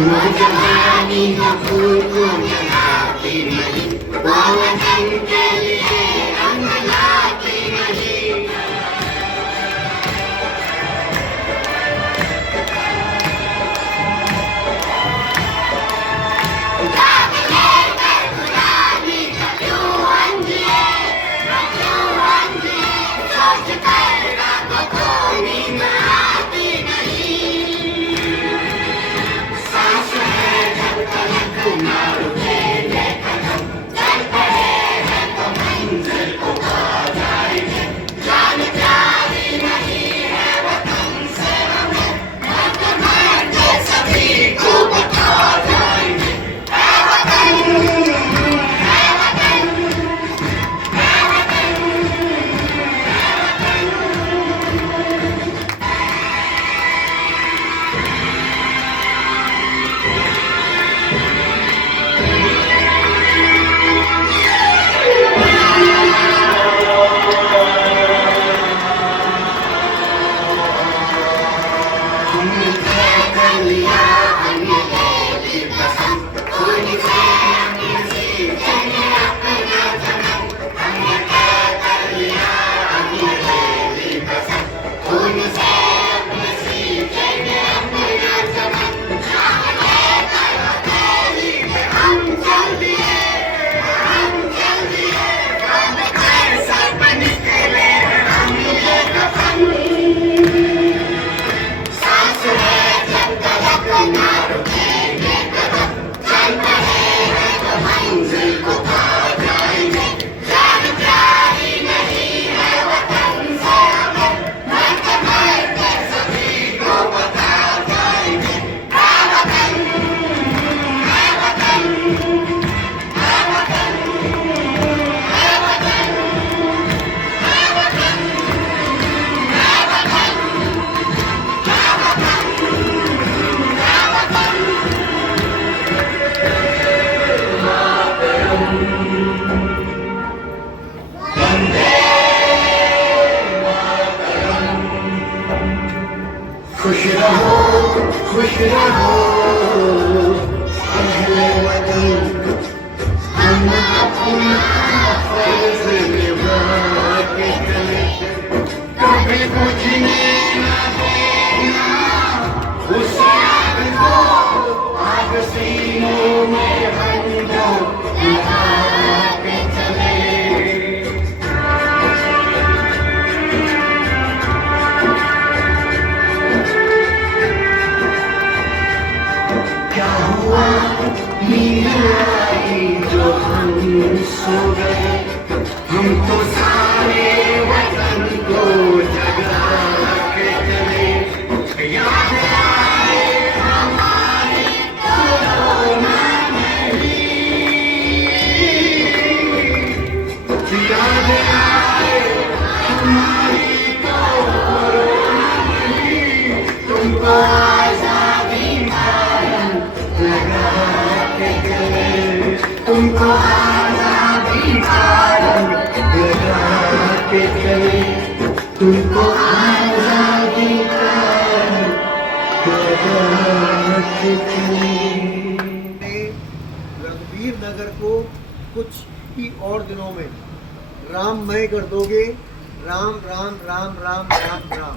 नौजवानी है फूल को जलाती नहीं, वो वतन के लिए रंग लाती नहीं। दाग लेकर गुलामी का क्यों अंजिए, क्यों अंजिए, सोच कर रातों को नींद आती नहीं। सांस है जब तलक ना रुके ये कदम, चल पड़े हैं तो मंजिल को पा जाएंगे। जान प्यारी नहीं है वतन से हमें, मरते मरते सभी को बता जाएंगे। है वतन, है वतन, है वतन, हमने तय कर लिया हमने ले ली कसम, खून से हमने सींचे अपना जन्म। हमने तय कर लिया हमने ले ली कसम, खून से हमने सींचे अपना जन्म। जान लेकर हथेली पे हम चल दिए, हम चल दिए, हम कर सर पे निकले हम ये कफन। सांस है जब तलक ना रुकेंगे कदम, चल पड़े हैं तो मंजिल को पा जाएंगे। जान प्यारी नहीं है वतन से हमें, मरते मरते सभी को बता जाएंगे। है वतन, है वतन, है वतन, है वतन, है वतन, है वतन, है वतन, खुश रहो, खुश रहो अहले वतन, हम अपना फर्ज निभाते चले। कभी बुझने न देना उस आग को, आग सीनों में हम जो लगाते चले। क्या हुआ नींद आई जो हम सो गए, हम तो सारे वतन को जगा के चले। याद आए हमारी तो रोना नहीं, याद आए हमारी तो रोना नहीं। तुमको आजादी का रंग लगा के चले, तुमको आजादी का रंग लगा के चले, तुमको आजादी का रंग लगा के चले। रघुवीर नगर को कुछ ही और दिनों में राममय कर दोगे। राम राम राम राम राम राम,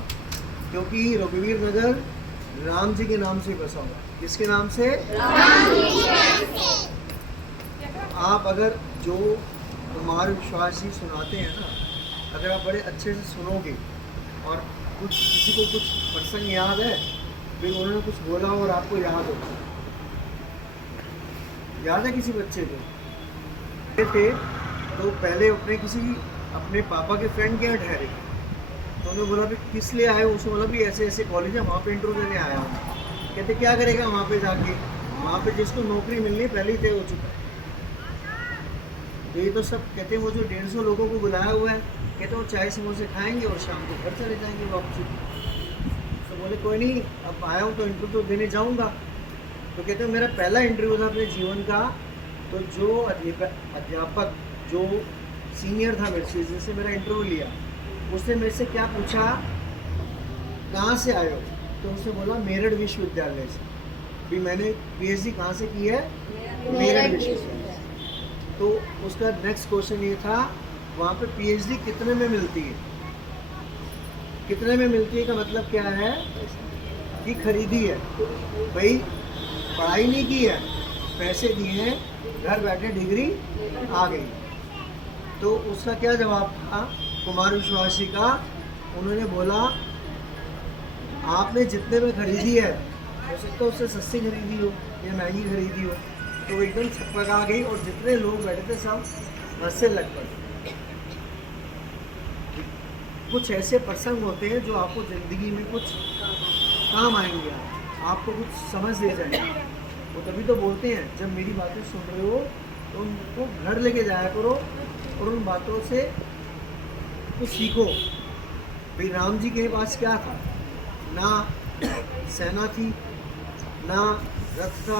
क्योंकि रघुवीर नगर राम जी के नाम से बसा हुआ है। किसके नाम से? आप अगर जो कुमार विश्वास जी सुनाते हैं ना, अगर आप बड़े अच्छे से सुनोगे और कुछ किसी को कुछ प्रसंग याद है, फिर उन्होंने कुछ बोला और आपको याद हो, याद है किसी बच्चे को थे तो पहले अपने पापा के फ्रेंड के यहाँ ठहरे, तो उन्होंने बोला भी किस लिए आए हो? उसने बोला भी ऐसे ऐसे कॉलेज है, वहाँ पे इंटरव्यू देने आया हूँ। कहते क्या करेगा वहाँ पे जाके? वहाँ पे जिसको नौकरी मिलनी पहले ही तय हो चुका है। तो ये तो सब कहते हैं वो जो 150 लोगों को बुलाया हुआ है, कहते वो चाय समोसे खाएंगे और शाम को घर चले जाएंगे वापसी। तो बोले कोई नहीं, अब आया हूँ तो इंटरव्यू तो देने जाऊँगा। तो कहते मेरा पहला इंटरव्यू था अपने जीवन का, तो जो अध्यापक जो सीनियर था मेरे से, जिससे मेरा इंटरव्यू लिया, उसने मेरे से क्या पूछा, कहाँ से आए हो? तो उसने बोला मेरठ विश्वविद्यालय से। भी मैंने पीएचडी कहाँ से की है, मेरठ विश्वविद्यालय से। तो उसका नेक्स्ट क्वेश्चन ये था वहाँ पे पीएचडी कितने में मिलती है। कितने में मिलती है का मतलब क्या है कि खरीदी है भाई, पढ़ाई नहीं की है, पैसे दिए हैं, घर बैठे डिग्री आ गई। तो उसका क्या जवाब था कुमार विश्वासी का, उन्होंने बोला आपने जितने में खरीदी है हो सकता है उससे सस्ती खरीदी हो या महंगी खरीदी हो। तो एकदम छपक आ गई और जितने लोग बैठे थे सब हंसने लग पड़े। कुछ ऐसे प्रसंग होते हैं जो आपको ज़िंदगी में कुछ काम आएंगे, आपको कुछ समझ दे जाएंगे। वो तभी तो बोलते हैं जब मेरी बातें सुन रहे हो तो उनको घर लेके जाया करो और उन बातों से कुछ सीखो। भाई राम जी के पास क्या था, ना सेना थी, ना रथ था,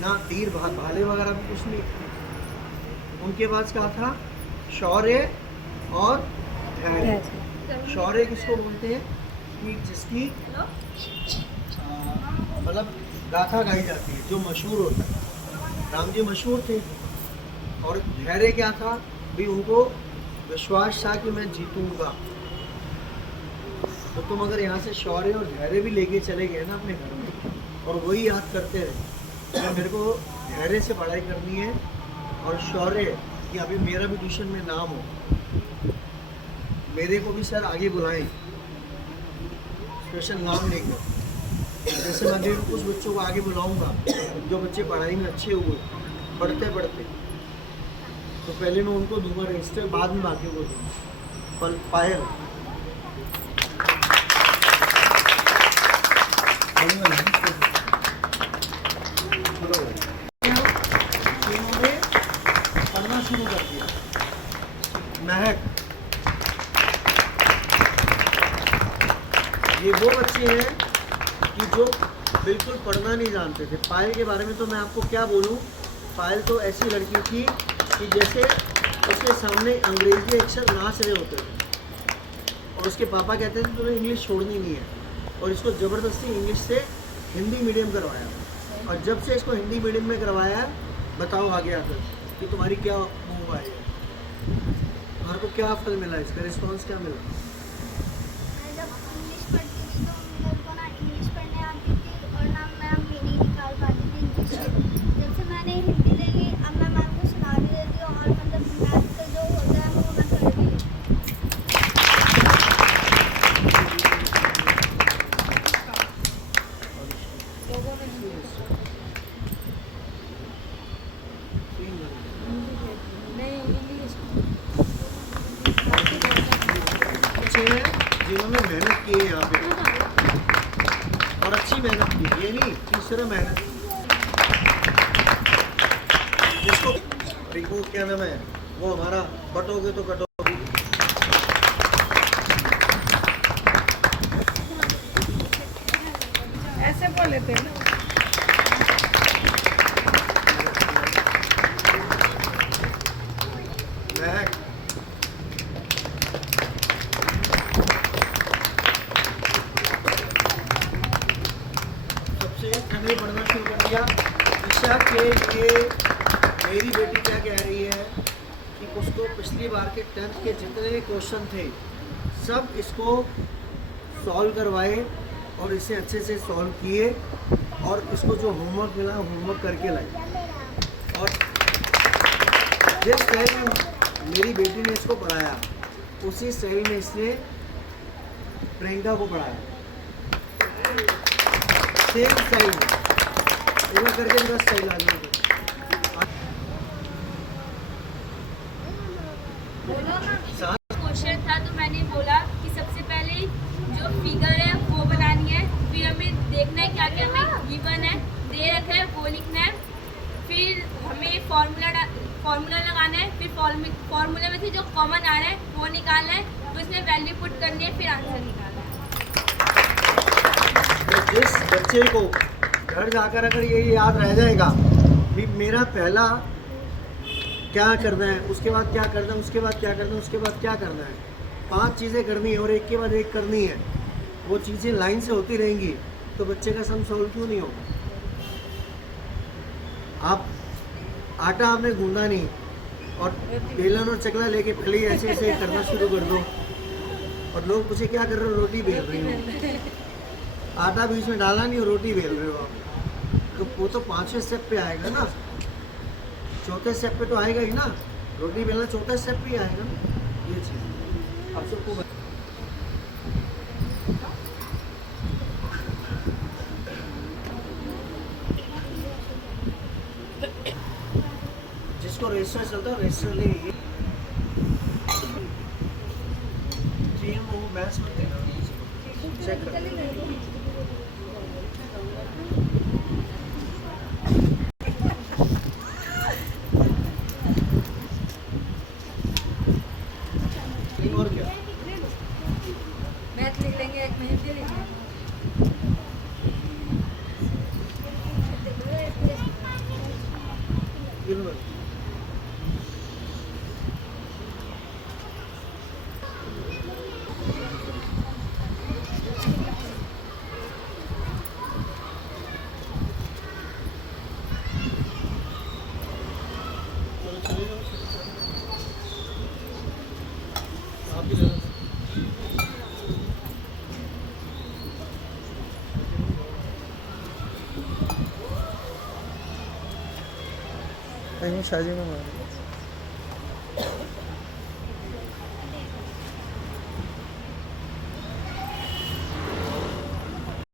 ना तीर भाले वगैरह भी कुछ नहीं थे। उनके पास क्या था, शौर्य और धैर्य। शौर्य किसको बोलते हैं कि जिसकी मतलब गाथा गाई जाती है, जो मशहूर होता है। राम जी मशहूर थे। और धैर्य क्या था भी, उनको विश्वास था कि मैं जीतूंगा। तो तुम अगर यहाँ से शौर्य और धैर्य भी लेके चले गए ना अपने घर में और वही याद करते रहे कि मेरे को धैर्य से पढ़ाई करनी है और शौर्य कि अभी मेरा भी ट्यूशन में नाम हो, मेरे को भी सर आगे बुलाएं स्पेशल नाम लेकर। जैसे मैं भी कुछ बच्चों को आगे बुलाऊंगा जो बच्चे पढ़ाई में अच्छे हुए पढ़ते पढ़ते, तो पहले मैं उनको दूंगा रजिस्टर, बाद में बाकी को दूंगा। पायल इन्होंने पढ़ना शुरू कर दिया। महक, ये वो बच्चे हैं कि जो बिल्कुल पढ़ना नहीं जानते थे। पायल के बारे में तो मैं आपको क्या बोलूं, पायल तो ऐसी लड़की थी कि जैसे उसके सामने अंग्रेजी अक्षर नाच रहे होते थे और उसके पापा कहते थे तुम्हें इंग्लिश छोड़नी नहीं है, और इसको ज़बरदस्ती इंग्लिश से हिंदी मीडियम करवाया। और जब से इसको हिंदी मीडियम में करवाया, बताओ आगे आकर कि तुम्हारी क्या मूव आई है, तुम्हारे को क्या फल मिला, इसका रिस्पॉन्स क्या मिला। जब इंग्लिश पढ़ती थी तो मेरे को ना इंग्लिश पढ़ने आती थी और ना मैं मीनिंग निकाल पाती थी इंग्लिश की। जब से मैंने हिंदी देखी अब मैं मैम को सुना भी देती हूँ और मतलब मैथ का जो होता है वो मैं कर भी लेती हूँ। अच्छे हैं जिन्होंने मेहनत की है यहाँ पे, और अच्छी मेहनत की, ये नहीं कि सिर्फ मेहनत की। जिसको रिको क्या नाम है वो हमारा बटोगे तो कटोगे। ऐसे बोले थे ना। महक, सबसे हमने पढ़ना शुरू कर दिया। ईशा के लिए मेरी बेटी क्या कह रही है कि उसको पिछली बार के 10th के जितने क्वेश्चन थे सब इसको सॉल्व करवाए और इसे अच्छे से सॉल्व किए, और इसको जो होमवर्क मिला होमवर्क करके लाई। और जिस स्टाइल में मेरी बेटी ने इसको पढ़ाया उसी स्टाइल में इसने प्रियंका को पढ़ाया, सेम स्टाइल में। एक करके मेरा स्टाइल आ गया। क्वेश्चन था तो मैंने बोला कि सबसे पहले जो फिगर है वो बनानी है, फिर हमें देखना है क्या क्या हमें गिवन है, दे रखा है वो लिखना है, फिर हमें फॉर्मूला लगाना है, फिर फॉर्मूला में से जो कॉमन आ रहा है वो निकालना है, तो इसमें वैल्यू पुट करनी है, फिर आंसर निकालना है। जिस बच्चे को घर जाकर अगर ये याद रह जाएगा भी मेरा पहला क्या करना है, उसके बाद क्या करना है, उसके बाद क्या करना है, उसके बाद क्या करना है, 5 चीज़ें करनी है और एक के बाद एक करनी है, वो चीज़ें लाइन से होती रहेंगी तो बच्चे का सम सॉल्व क्यों नहीं होगा? आप आटा आपने गूंदा नहीं और बेलन और चकला लेके पहले ही ऐसे ऐसे करना शुरू कर दो और लोग पूछे क्या कर रहे हो? रोटी बेल रही हो। आटा बीच में डाला नहीं और रोटी बेल रहे हो आप, तो वो तो 5वें स्टेप पे आएगा ना, 4थे स्टेप पे तो आएगा ही ना। रोटी बेलना 4थे स्टेप पे ही आएगा ना। ये चीज़ आप सबको जिसको रजिस्टर चलता है रजिस्टर ले ये वो मैथ्स में देना चेक कर और क्या मैथ लिख लेंगे, एक महीने लिख लेंगे। बिल्कुल आप भी ले लो। शादी में